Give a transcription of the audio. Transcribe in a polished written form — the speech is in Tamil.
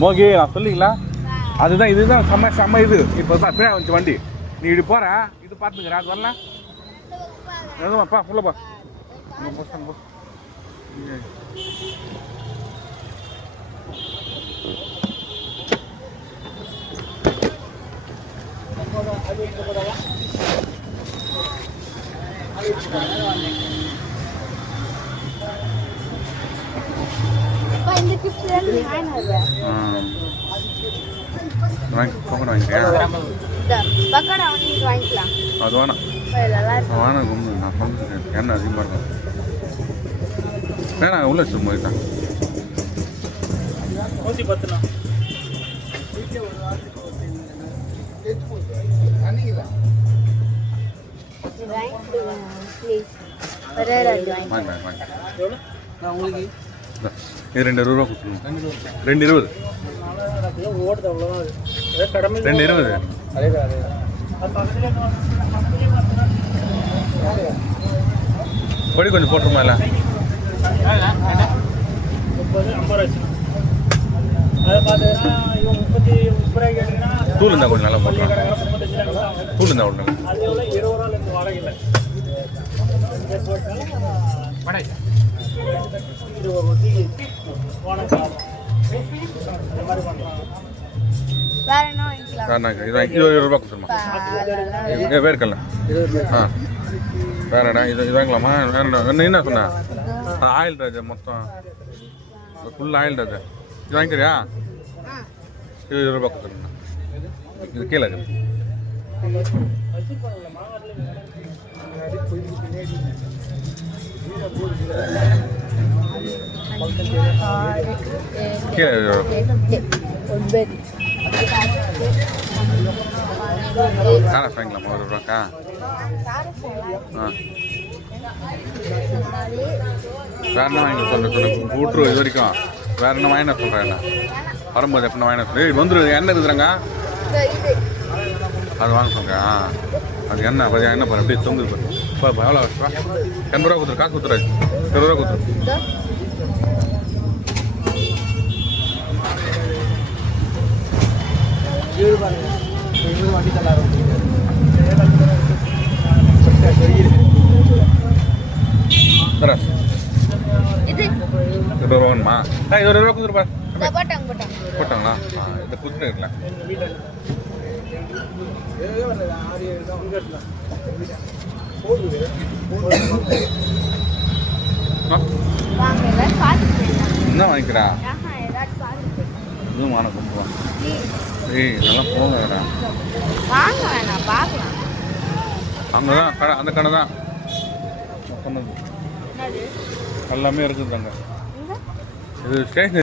மோகி நான் சொல்லிங்களா அதுதான் இதுதான் செம்ம இது இப்போ தான் பேர் வந்துச்சு வண்டி நீ இப்படி போகிற இது பார்த்துக்கிறேன் அது வரல எதுவாப்பா உள்ளப்பா அது வேணாம் வேணாம் நான் சொல்லுறேன் எண்ணெய் அதிகமாக இருக்கும் வேணாம் உள்ள வச்சு போயிட்டான் இது 2 ரூபா கொடுத்துருங்க 2.20 2.20 பொடி கொஞ்சம் போட்டுருமா இல்லை தூள் இருந்தால் கொஞ்சம் நல்லா போட்டுருவாங்க தூள் இருந்தால் விட்ருங்க ₹20 கொடுத்துருமா வேர்க்கல்ல ஆ வேறடா இது வாங்கலாமா வேற என்ன சொன்ன ஆயில் ராஜா மொத்தம் ஃபுல் ஆயில் ராஜா இது வாங்கிக்கிறியா ₹20 கொடுத்துருங்க இது கீழே கீழே காரஸ் வாங்கலாமா ₹1 ஆ வேற என்ன வாங்கி சொல்கிறேன் கூட்டுரு இது வரைக்கும் வேற என்ன வாங்கினா சொல்கிறேன் என்ன வரும்போது எப்படின்னா வாங்கினா சொல்கிறேன் வந்துடும் எண்ணெய் இருக்குதுறாங்க அது வாங்க சொல்கிறேன் ஆ அது எண்ணெய் கொஞ்சம் எண்ணெய் பாரு அப்படியே தொங்குது பாரு எவ்வளோ ₹80 கொடுத்துரு காசு கொடுத்துரு ₹20 கொடுத்துரு வேணுமா ₹20 கொடுத்துருப்பா போட்டாங்களா இந்த கொடுத்துட்டு இருக்கலாம் என்ன வாங்கிக்கிறா இதுவும் வாங்க கொடுத்துருவான் ஏய் நல்லா போங்கடா அங்கே தான் கடை அந்த கடை தான் சொன்னது எல்லாமே இருக்குது அங்கே இது ஸ்டேஷனரி